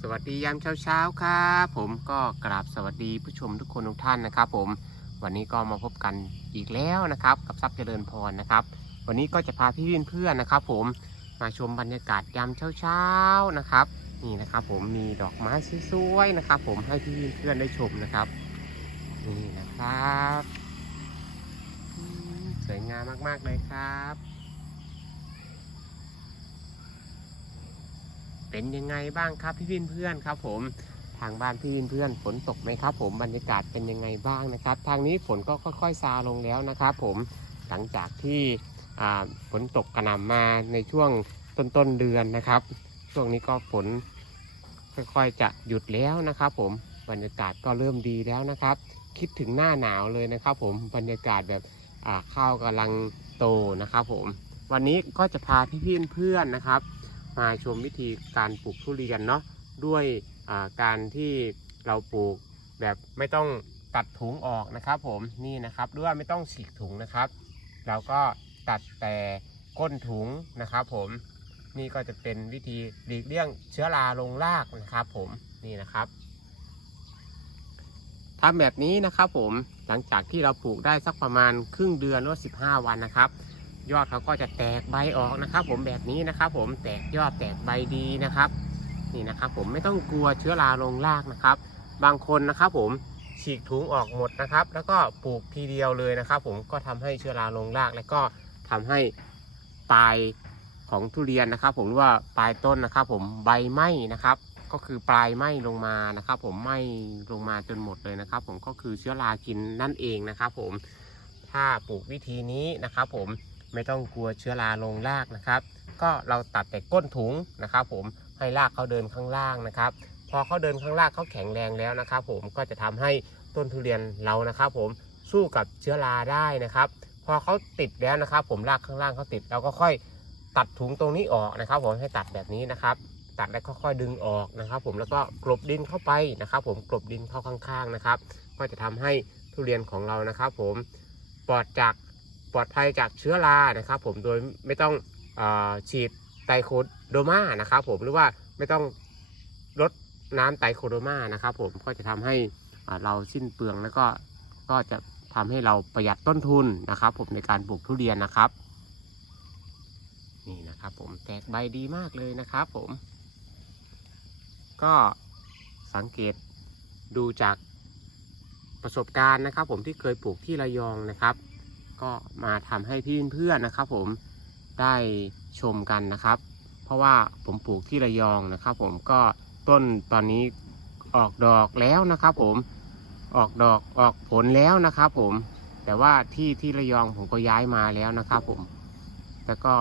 สวัสดียามเช้าๆครับผมก็กราบสวัสดีผู้ชมทุกคนทุกท่านนะครับผมวันนี้ก็มาพบกันอีกแล้วนะครับ กับทรัพย์เจริญพรนะครับ วันนี้ก็จะพาพี่เพื่อนๆนะครับ ผมมาชมบรรยากาศยามเช้าๆนะครับ นี่นะครับ ผมมีดอกไม้สวยๆนะครับ ผมให้พี่เพื่อนๆได้ชมนะครับ นี่นะครับ สวยงามมากๆเลยครับ เป็นยังไงบ้างครับพี่พินเพื่อนครับ ผมทางบ้านพี่พินเพื่อนฝนตกไหมครับ ผมบรรยากาศเป็นยังไงบ้างนะครับ ทางนี้ฝนก็ค่อยๆซาลงแล้วนะครับ ผมหลังจากที่ฝนตกกระหน่ำมาในช่วงต้นๆเดือนนะครับ ช่วงนี้ก็ฝนค่อยๆจะหยุดแล้วนะครับ ผมบรรยากาศก็เริ่มดีแล้วนะครับ คิดถึงหน้าหนาวเลยนะครับ ผมบรรยากาศแบบข้าวกำลังโตนะครับ ผมวันนี้ก็จะพาพี่พินเพื่อนนะครับ มาชมวิธีการปลูกทุเรียนเนาะด้วยการที่เราปลูกแบบไม่ต้องตัดถุงออกนะครับผมนี่นะครับด้วยไม่ต้องฉีกถุงนะครับ เราก็ตัดแต่ก้นถุงนะครับผมนี่ก็จะเป็นวิธีหลีกเลี่ยงเชื้อราลงรากนะครับผมนี่นะครับทำแบบนี้นะครับผมหลังจากที่เราปลูกได้สักประมาณครึ่งเดือนหรือ15 วันนะครับ ยอดเขาก็จะแตกใบออกนะครับ ผมแบบนี้นะครับ ผมแตกยอดแตกใบดีนะครับ นี่นะครับ ผมไม่ต้องกลัวเชื้อราลงรากนะครับ บางคนนะครับ ผมฉีกถุงออกหมดนะครับ แล้วก็ปลูกทีเดียวเลยนะครับ ผมก็ทำให้เชื้อราลงราก แล้วก็ทำให้ปลายของทุเรียนนะครับ ผมหรือว่าปลายต้นนะครับ ผมใบไหม้นะครับ ก็คือปลายไหม้ลงมานะครับ ผมไหม้ลงมาจนหมดเลยนะครับ ผมก็คือเชื้อรากินนั่นเองนะครับ ผมถ้าปลูกวิธีนี้นะครับ ผม ไม่ต้องกลัวเชื้อราลงรากนะครับ ก็เราตัดแต่ก้นถุงนะครับ ผมให้รากเขาเดินข้างล่างนะครับ พอเขาเดินข้างล่างเขาแข็งแรงแล้วนะครับ ผมก็จะทำให้ต้นทุเรียนเรานะครับ ผมสู้กับเชื้อราได้นะครับ พอเขาติดแล้วนะครับ ผมรากข้างล่างเขาติดเราก็ค่อยตัดถุงตรงนี้ออกนะครับ ผมให้ตัดแบบนี้นะครับ ตัดแล้วก็ค่อยดึงออกนะครับ ผมแล้วก็กลบดินเข้าไปนะครับ ผมกลบดินเข้าข้างๆนะครับ ก็จะทำให้ทุเรียนของเรานะครับ ผมปลอดจาก ปลอดภัยจากเชื้อรานะครับผมโดยไม่ต้องอฉีดไตรโคโดมานะครับผมหรือว่าไม่ต้องลดน้ำไตรโคโดมานะครับผมก็จะทำให้เราสิ้นเปลืองแล้วก็ก็จะทำให้เราประหยัดต้นทุนนะครับ ผมในการปลูกทุเรียนนะครับนี่นะครับผมแตกใบดีมากเลยนะครับผม ก็สังเกตดูจากประสบการณ์นะครับ ผมที่เคยปลูกที่ระยองนะครับ ก็มาทำให้พี่เพื่อนๆนะครับ ผมได้ชมกันนะครับ เพราะว่าผมปลูกที่ระยองนะครับ ผมก็ต้นตอนนี้ออกดอกแล้วนะครับ ผมออกดอกออกผลแล้วนะครับ ผมแต่ว่าที่ที่ระยองผมก็ย้ายมาแล้วนะครับ ผมแต่ก็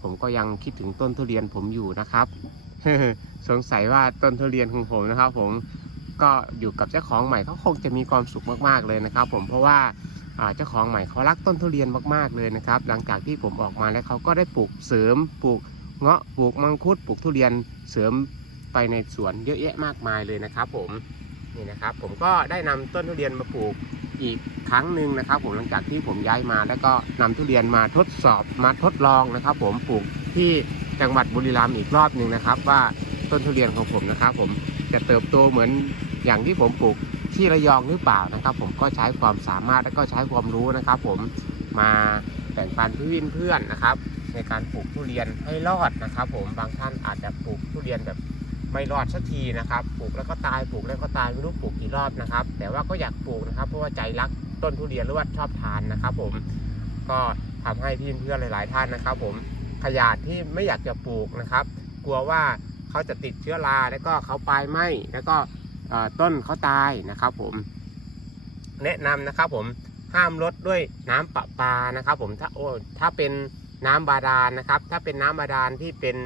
ผมก็ยังคิดถึงต้นทุเรียนผมอยู่นะครับสงสัยว่าต้นทุเรียนของผมนะครับ ผมก็อยู่กับเจ้าของใหม่เขาคงจะมีความสุขมากๆเลยนะครับ ผมเพราะว่า เจ้าของใหม่เขารักต้นทุเรียนมากๆเลยนะครับ หลังจากที่ผมออกมาแล้วเขาก็ได้ปลูกเสริมปลูกเงาะปลูกมังคุดปลูกทุเรียนเสริมไปในสวนเยอะแยะมากมายเลยนะครับ ผมนี่นะครับ ผมก็ได้นำต้นทุเรียนมาปลูกอีกครั้งหนึ่งนะครับ ผมหลังจากที่ผมย้ายมาแล้วก็นำทุเรียนมาทดสอบมาทดลองนะครับ ผมปลูกที่จังหวัดบุรีรัมย์อีกรอบหนึ่งนะครับ ว่าต้นทุเรียนของผมนะครับ ผมจะเติบโตเหมือนอย่างที่ผมปลูก ที่ระยองหรือเปล่านะครับ ผมก็ใช้ความสามารถและก็ใช้ความรู้นะครับ ผมมาแบ่งปันเพื่อนเพื่อนนะครับ ในการปลูกทุเรียนให้รอดนะครับ ผมบางท่านอาจจะปลูกทุเรียนแบบไม่รอดสักทีนะครับปลูกแล้วก็ตายปลูกแล้วก็ตายไม่รู้ปลูกกี่รอบนะครับ แต่ว่าก็อยากปลูกนะครับ เพราะว่าใจรักต้นทุเรียนหรือว่าชอบทานนะครับ ผมก็ทำให้พี่เพื่อนหลาย ๆ ท่านนะครับ ผมขยาดที่ไม่อยากจะปลูกนะครับ กลัวว่าเขาจะติดเชื้อราแล้วก็เขาปลายไหมแล้วก็ ต้นเขาตายนะครับผม แนะนำนะครับผมห้ามลดด้วยน้ำประปานะครับ ผมถ้าโอ้ถ้าเป็นน้ำบาดาลนะครับ ถ้าเป็นน้ำบาดาลที่เป็น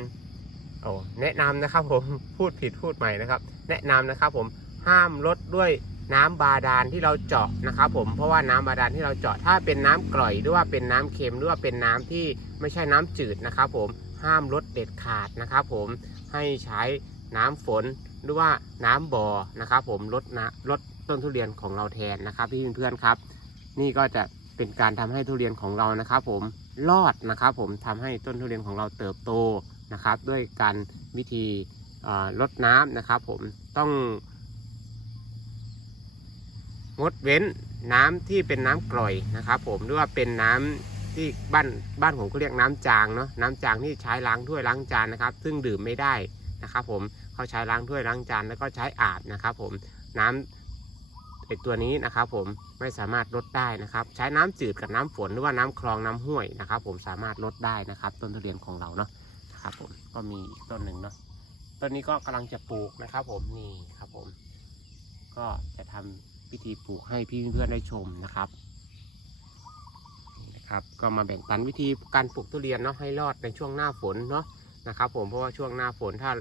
โอ้แนะนำนะครับผมพูดผิดพูดใหม่นะครับ แนะนำนะครับผมห้ามลดด้วยน้ำบาดาลที่เราเจาะนะครับ ผมเพราะว่าน้ำบาดาลที่เราเจาะถ้าเป็นน้ำกร่อยหรือว่าเป็นน้ำเค็มหรือว่าเป็นน้ำที่ไม่ใช่น้ำจืดนะครับ ผมห้ามลดเด็ดขาดนะครับ ผมให้ใช้น้ำฝน หรือว่าน้ำบ่อนะครับ ผมลดนะลดต้นทุเรียนของเราแทนนะครับพี่เพื่อนๆครับ นี่ก็จะเป็นการทำให้ทุเรียนของเรานะครับ ผมรอดนะครับ ผมทำให้ต้นทุเรียนของเราเติบโตนะครับ ด้วยการวิธีอ่ารดน้ำนะครับ ผมต้องงดเว้นน้ำที่เป็นน้ำกร่อยนะครับ ผมหรือว่าเป็นน้ำที่บ้านบ้านผมก็เรียกน้ำจางเนาะน้ำจางที่ใช้ล้างถ้วยล้างจานนะครับ ซึ่งดื่มไม่ได้นะครับ ผม เขาใช้ล้างถ้วยล้างจานแล้วก็ใช้อาบนะครับ ผมน้ำไอตัวนี้นะครับผมไม่สามารถลดได้นะครับ ใช้น้ำจืดกับน้ำฝนหรือว่าน้ำคลองน้ำห้วยนะครับ ผมสามารถลดได้นะครับ ต้นทุเรียนของเราเนาะนะครับผมก็มีอีกต้นหนึ่งเนาะต้นนี้ก็กำลังจะปลูกนะครับ ผมนี่ครับผม ก็จะทำพิธีปลูกให้พี่เพื่อนได้ชมนะครับนะครับ ก็มาแบ่งปันวิธีการปลูกทุเรียนเนาะให้รอดในช่วงหน้าฝนเนาะนะครับ ผมเพราะว่าช่วงหน้าฝนถ้า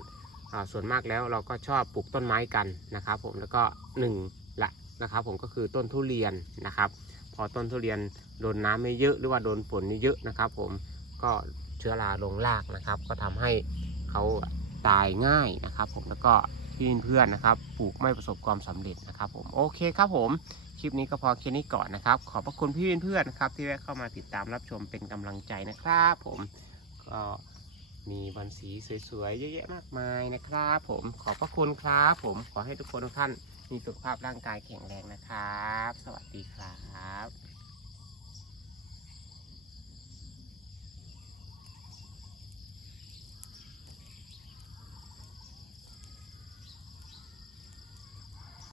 ส่วนมากแล้วเราก็ชอบปลูกต้นไม้กันนะครับผมแล้วก็หนึ่งละนะครับผมก็คือต้นทุเรียนนะครับ พอต้นทุเรียนโดนน้ำไม่เยอะหรือว่าโดนฝนเยอะนะครับ ผมก็เชื้อราลงรากนะครับ ก็ทำให้เขาตายง่ายนะครับ ผมแล้วก็พี่เพื่อนนะครับปลูกไม่ประสบความสำเร็จนะครับ ผมโอเคครับผมคลิปนี้ก็พอแค่นี้ก่อนนะครับ ขอบพระคุณพี่เพื่อนนะครับที่แวะเข้ามาติดตามรับชมเป็นกำลังใจนะครับ ผมก็ มีบอนสีสวยๆเยอะแยะมากมายนะครับผมขอบพระคุณครับผมขอให้ทุกคนทุกท่านมีสุขภาพร่างกายแข็งแรงนะครับ สวัสดีครับ